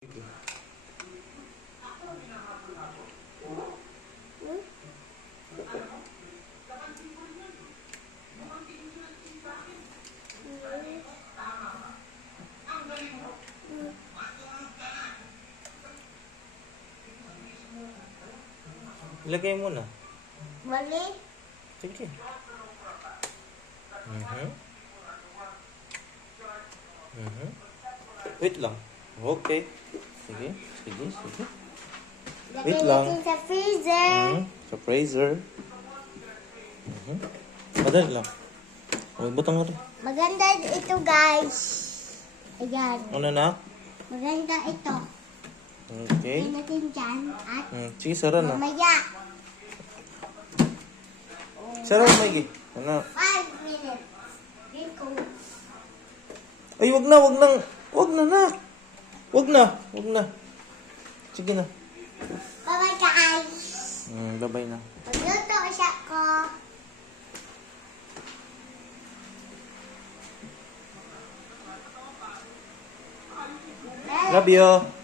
Sige. Ilagay mo na. Mali. Sige. Mhm. Mhm. Wait lang. Okay. Sige. Sige. Sige. Wait Lagay lang. natin sa freezer. Sa freezer. Madali lang. Huwag butang rin. Maganda ito, guys. Ayan. Ano na? Maganda ito. Okay. Lagay natin dyan. At Sige, sara na. mamaya. Sara mo, Mikey. Ano? 5 minutes. Dito. Ay, wag na, wag nang. Wag na, nak. Wag na, wag na. Sige na. Bye-bye, guys. Bye-bye na. Magluto siya ko. Love you.